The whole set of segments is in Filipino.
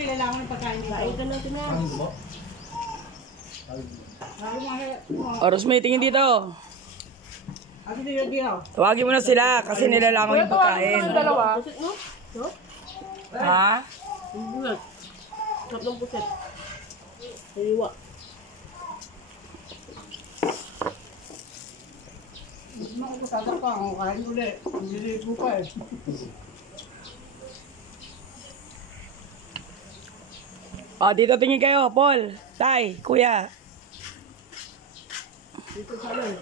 nilalangan ng pagkain dito. Kain ka na, Tina. Oras may tingin dito. Ate dito. Tawagin mo na sila kasi nilalangan yung pagkain. Dalawa. Ha? Bulat. Tatlong puset. Sariwa. Makukusada pa ako kain ulit. Hindi po pa eh. O, dito tingin kayo, Paul, Tay, Kuya. Dito sa amin.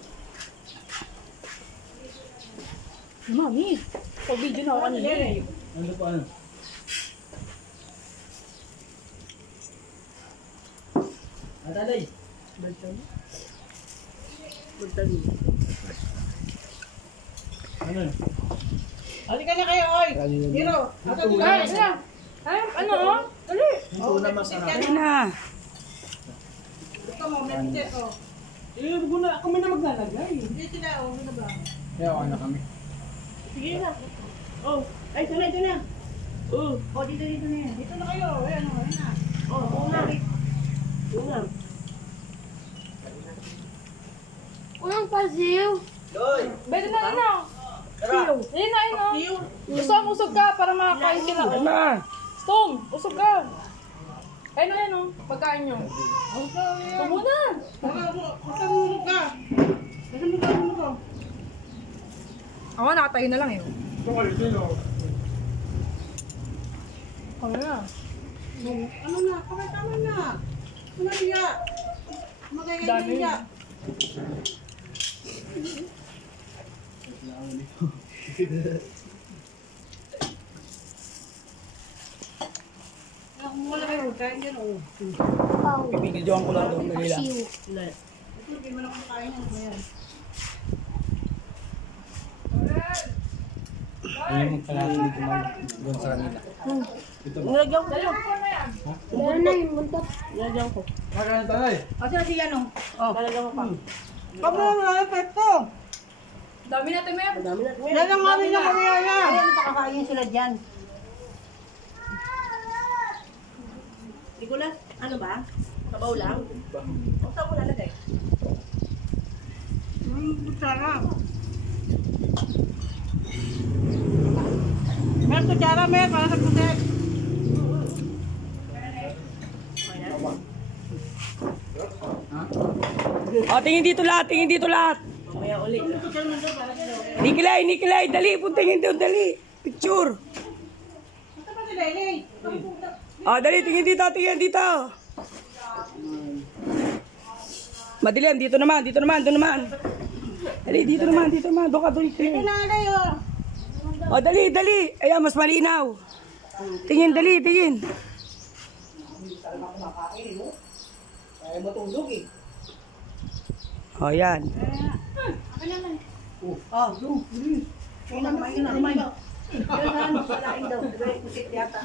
Mami, pag-video na ako kanina eh. Ano pa ano? Atalay. Baltan. Baltan. Ano? Halika na kayo, oy! Hiro! Ate dito. Ay, ano oh? Dali. Ito na masarap. Ayun na. Ito mo, may pitet oh. Eh, huwag na kami na maglalagay. Hindi sila, oh, ano ba? Kaya ano kami. Sige na. Oh, ay, ito na. Oh, Oh, dito na yan. Dito na kayo, ayan o, ayan na. oh, una. Una. Unang pasiw. Beto na, ano? Siyo. Ayun na, ayun oh. Gusto mo usog ka para makakain sila. Ayun na. Stone, usog ka. Ayun na, ayun oh. Pagkain nyo. Huwag mo na. Saan mo ka? Saan mo ka? Ako, nakatayo na lang eh. Kami na. Ano na, kami na. Ano niya? Magagay niya. Wala kayo, kain yan o. Pipigidyoan ko lang doon nila. Pasiw. Ito, hindi mo na kumakain yan. Ayan. Ano yung magkalaki dito man? Doon sa kanila. Nilagyan ko. Wala na yung buntot. Nilagyan ko. Kaka na talay. Kasi na siya no? Oh. Nilagyan ko pa. Kamo na lang peto. Dami natin, Mer. Dami natin. Yan ang kami na kami yan. Ayun, pakakain sila dyan. Nicolas, ano ba? Sabaw lang? Ang saan mo lalagay? Kutsara. Mer, kutsara, Mer, para sa puset. O, tingin dito lahat, tingin dito lahat. Mamaya ulit. Nikilay, dali, puntingin doon, dali. Picture. Ito pa si Lele. O, dali, tingin dito. Madilim, dito naman, doon naman. Dali, dito naman, doon ka, doon. Ito na kayo. O, dali. Ayan, mas malinaw. Tingin, dali. Ay, matulog eh. O, yan. Oh, zoom. Kaya na, kumain na. Kaya na, masalain daw. Diba, pusit yata.